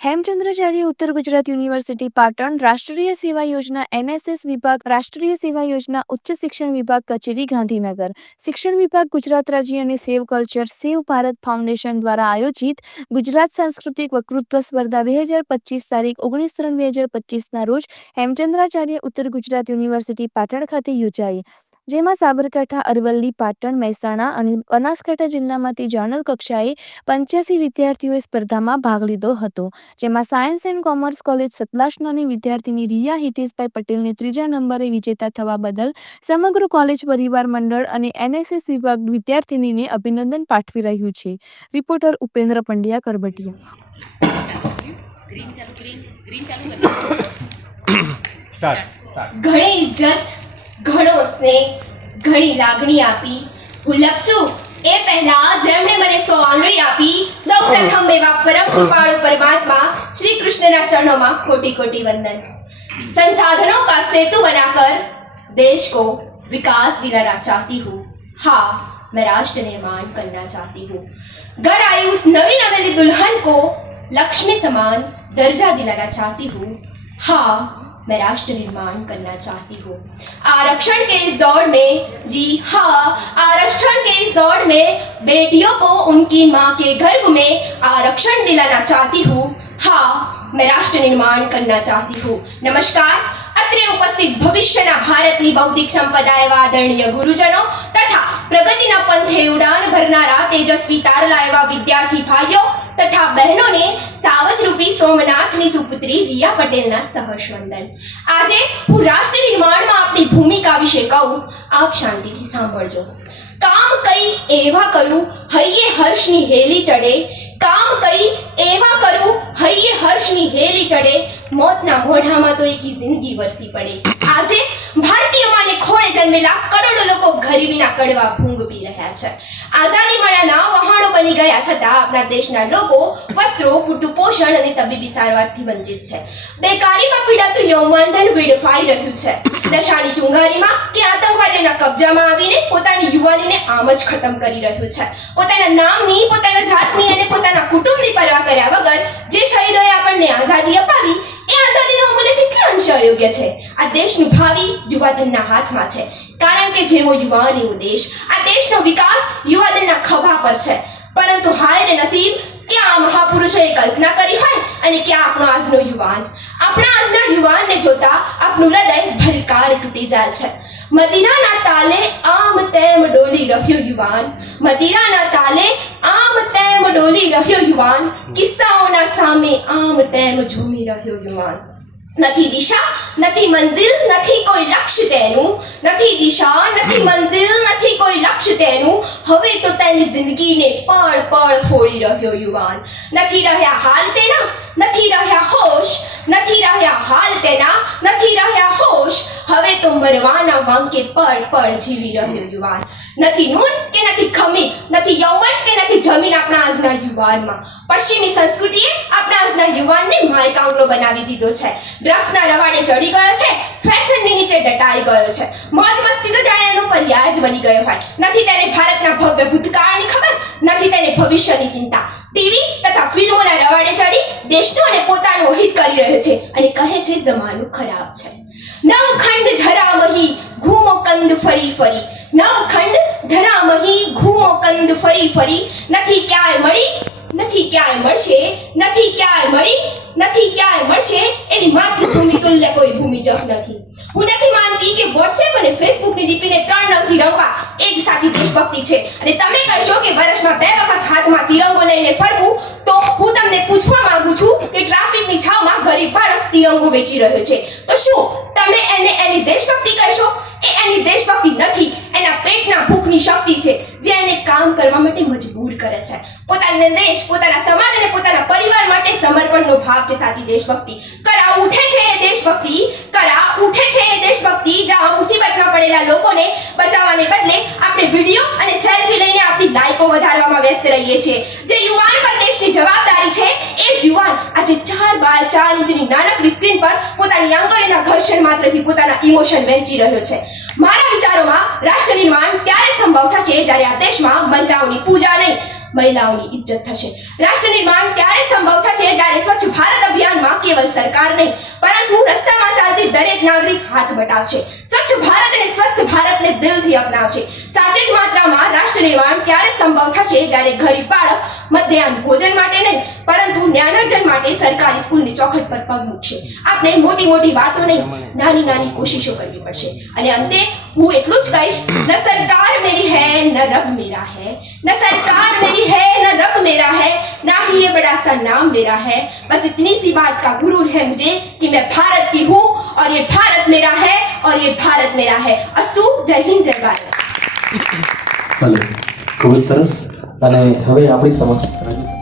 હેમચંદ્રાચાર્ય ઉત્તર ગુજરાત યુનિવર્સિટી પાટણ રાષ્ટ્રીય સેવા યોજના એનએસએસ વિભાગ, રાષ્ટ્રીય સેવા યોજના ઉચ્ચ શિક્ષણ વિભાગ, કચેરી, ગાંધીનગર. શિક્ષણ વિભાગ ગુજરાત રાજ્ય અને save culture, save Bharat foundation દ્વારા આયોજિત ગુજરાત સાંસ્કૃતિક વક્તૃત્વ સ્પર્ધા બે હજાર પચીસ તારીખ ઓગણીસ ત્રણ બે હજાર પચીસના રોજ હેમચંદ્રાચાર્ય ઉત્તર ગુજરાત યુનિવર્સિટી પાટણ ખાતે યોજાઈ. જેમાં સાબરકાંઠા અરવલ્લી પાટણ મહેસાણા અને બનાસકાંઠા જિલ્લામાંથી જર્નલ કક્ષાએ પંચ્યાસી વિદ્યાર્થીઓએ સ્પર્ધામાં ભાગ લીધો હતો જેમાં સાયન્સ એન્ડ કોમર્સ કોલેજ સતલાસનાની વિદ્યાર્થીની રિયા હિતેશભાઈ પટેલને ત્રીજા નંબરે વિજેતા થવા બદલ સમગ્ર કોલેજ પરિવાર મંડળ અને એનએસએસ વિભાગ વિદ્યાર્થીનીને અભિનંદન પાઠવી રહ્યું છે. રિપોર્ટર ઉપેન્દ્ર પંડ્યા કરબટિયા. ગ્રીન ચાલુ ગ્રીન ગ્રીન ચાલુ કરી સ્ટાર્ટ સ્ટાર્ટ ઘણી ઇજ્જત ઘણો સ્નેહ ઘણી લાગણી આપી હું લપસું એ પહેલા જેમણે મને સો આંગળી આપી સૌ પ્રથમ એવા પરમ કૃપાળુ પરમાત્મા શ્રી કૃષ્ણના ચરણોમાં કોટી કોટી વંદન संसाधनों का सेतु बनाकर देश को विकास दिलाना चाहती हूँ हाँ मैं राष्ट्र निर्माण करना चाहती हूँ घर आई उस नवी नवेली दुल्हन को लक्ष्मी समान दर्जा दिलाना चाहती हूँ हाँ मैं राष्ट्र निर्माण करना चाहती हूँ आरक्षण के इस दौड़ में जी हाँ आरक्षण के इस दौड़ में बेटियों को उनकी माँ के गर्भ में आरक्षण दिलाना चाहती हूँ हाँ मैं राष्ट्र निर्माण करना चाहती हूँ नमस्कार અત્રે ઉપસ્થિત ભવિષ્યના ભારતની બૌદ્ધિક સંપદા એવા આદરણીય ગુરુજનો તથા પ્રગતિના પંથે ઉડાન ભરનારા તેજસ્વી તારલા એવા વિદ્યાર્થી ભાઈઓ તથા બહેનોને સાવજરૂપી સોમનાથની સુપુત્રી રિયા પટેલના સહર્ષ વંદન આજે હું રાષ્ટ્ર નિર્માણમાં આપણી ભૂમિકા વિશે કહું, આપ શાંતિથી સાંભળજો. કામ કઈ એવા કરું, હૈયે હર્ષની હેલી ચડે. કામ કઈ એવા કરું, હૈયે હર્ષની હેલી ચડે. મોતના મોઢામાં તો એકી જિંદગી વરસી પડે. આજે ભારતીય માને ખોળે જન્મેલા કરોડો લોકો ગરીબીના કડવા ભૂંગ પી રહ્યા છે. આઝાદી મળ્યાના વહાણો બની ગયા છતાં આપણા દેશના લોકો વસ્ત્રો પૂરતું પોષણ અને તબીબી સારવારથી વંચિત છે. બેકારીમાં પીડાતું યૌવનધન વેડફાઈ રહ્યું છે. નશાની ચુંગારીમાં કે આતંકવાદીના કબજામાં આવીને પોતાની યુવાનીને આમ જ ખતમ કરી રહ્યું છે. પોતાના નામની, પોતાના જાતની અને પોતાના કુટુંબની પરવા કર્યા વગર જે શહીદોએ આપણને આઝાદી અપાવી, એ આઝાદીનો અમૂલ્ય કેટલો અંશે અયોગ્ય છે? આ દેશનું ભાવિ યુવાધનના હાથમાં છે. કારણ કે જેવો યુવાન એવો દેશ, આ દેશનો વિકાસ યુવાધનના ખભા પર છે. પરંતુ હાય રે નસીબ કે આ મહાપુરુષોએ કલ્પના કરી હોય અને કે આપણો આજનો યુવાન, આપણા આજના યુવાનને જોતા આપણું હૃદય ભરકાર તૂટી જાય છે. મદીનાના તાલે આમ તેમ ડોલી રહ્યો યુવાન મદીનાના તાલે આમ તેમ ડોલી રહ્યો યુવાન, કિસ્સાઓના સામે આમ તેમ ઝૂમી રહ્યો યુવાન. નથી દિશા, નથી મંદિર નથી કોઈ લક્ષ્ય તેનું, નથી દિશા, નથી મંઝિલ નથી કોઈ લક્ષ્ય તેનું હવે તો તેની જિંદગીને પળ પળ ફોડી રહ્યો યુવાન. નથી રહ્યા હાલ તેના, નથી રહ્યા હોશ, નથી રહ્યા હાલ તેના, નથી રહ્યા હોશ. હવે તો મરવાના વાંકે પળ પળ જીવી રહ્યો યુવાન. નથી નૂન કે નથી ખમી, નથી યૌવન કે નથી જમીન આપણા આજના યુવાનમાં. પશ્ચિમી સંસ્કૃતિએ આપણા આજના યુવાનને માયકાઉલો બનાવી દીધો છે. ડ્રગ્સના રવાડે ચડી ગયો છે, ફેશનની નીચે દટાઈ ગયો છે. મોજ મસ્તી તો જાણે એનો પર્યાય જ બની ગયો હોય. નથી તેને ભારતના ભવ્ય ભૂતકાળની ખબર, નથી તેને ભવિષ્યની ચિંતા. ટીવી તથા ફિલ્મોના રવાડે ચડી દેશનું અને પોતાનું હિત કરી રહ્યો છે અને કહે છે જમાનું ખરાબ છે. નવખંડ ધરામહી ઘૂમો કંદ ફરી ફરી. નવખંડ ધરામહી ઘૂમો કંદ ફરી ફરી. નથી ક્યાંય મળી નથી ક્યાંય મળશે, નથી ક્યાંય મળી, નથી ક્યાંય મળશે, એવી માતૃભૂમિ તુલ્ય કોઈ ભૂમિ જ નથી. હું નથી માનતી કે વોટ્સએપ અને ફેસબુકની ડીપીને ત્રણ રંગથી રંગવા એ જ સાચી દેશભક્તિ છે. અને તમે કહેશો કે વર્ષમાં બે વખત હાથમાં તિરંગો લઈને ફરવું, તો હું તમને પૂછવા માંગુ છું કે ટ્રાફિકની છાવમાં ગરીબ બાળક તિરંગો વેચી રહ્યો છે. તો શું તમે એને એની દેશભક્તિ કહેશો? એ એની દેશભક્તિ નથી, એના પેટના ભૂખની શક્તિ છે. જે એને કામ કરવા માટે મજબૂર કરે છે. પોતાના દેશ, પોતાના સમાજ અને પોતાના પરિવાર માટે સમર્પણનો ભાવ છે સાચી દેશભક્તિ. કરા ઉઠે છે એ દેશભક્તિ, કરા ઉઠે છે એ દેશભક્તિ, જ્યાં મુસીબતમાં પડેલા લોકોને બચાવવાને બદલે આપણે વીડિયો અને સેલ્ફી લઈને આપણી લાઈકો વધારવામાં વ્યસ્ત રહીએ છીએ. જે યુવાન પર દેશની જવાબદારી છે, એ જ યુવાન આજે ચાર બાય ચાર ઇંચની નાનકડી સ્ક્રીન પર પોતાની આંગળીના ઘર્ષણ માત્રથી પોતાના ઇમોશન વહેંચી રહ્યો છે. મારા વિચારોમાં રાષ્ટ્ર નિર્માણ ત્યારે સંભવ થશે જ્યારે આ દેશમાં મહિલાઓની પૂજા નહીં, મહિલાઓની ઇજ્જત થશે. રાષ્ટ્ર નિર્માણ ત્યારે સંભવ થશે જ્યારે સ્વચ્છ ભારત અભિયાનમાં કેવલ સરકાર નહીં, પરંતુ રસ્તામાં ચાલતી દરેક નાગરિક હાથ બટાવશે. સ્વચ્છ ભારત અને સ્વસ્થ ભારતને દિલથી અપનાવશે. સાચી જ માત્રામાં રાષ્ટ્ર નિર્માણ ત્યારે સંભવ થશે જ્યારે ગરીબ બાળક મધ્યાહન ભોજન માટે નહીં પરંતુ જ્ઞાનાર્જન માટે સરકારી સ્કૂલની ચોખટ પર પગ મૂકશે આપણે મોટી મોટી વાતો નહીં નાની નાની કોશિશો કરવી પડશે અને અંતે હું એટલું જ કહીશ ન સરકાર મેરી હૈ ન રબ મેરા હૈ ન સરકાર મેરી હૈ ન રબ મેરા હૈ ना ही ये बड़ा सा नाम मेरा है बस इतनी सी बात का गुरूर है मुझे कि मैं भारत की हूँ और ये भारत मेरा है और ये भारत मेरा है अस्तु जय हिंद जय भारत ભલે ખૂબ જ સરસ. અને હવે આપણી સમક્ષ રજૂ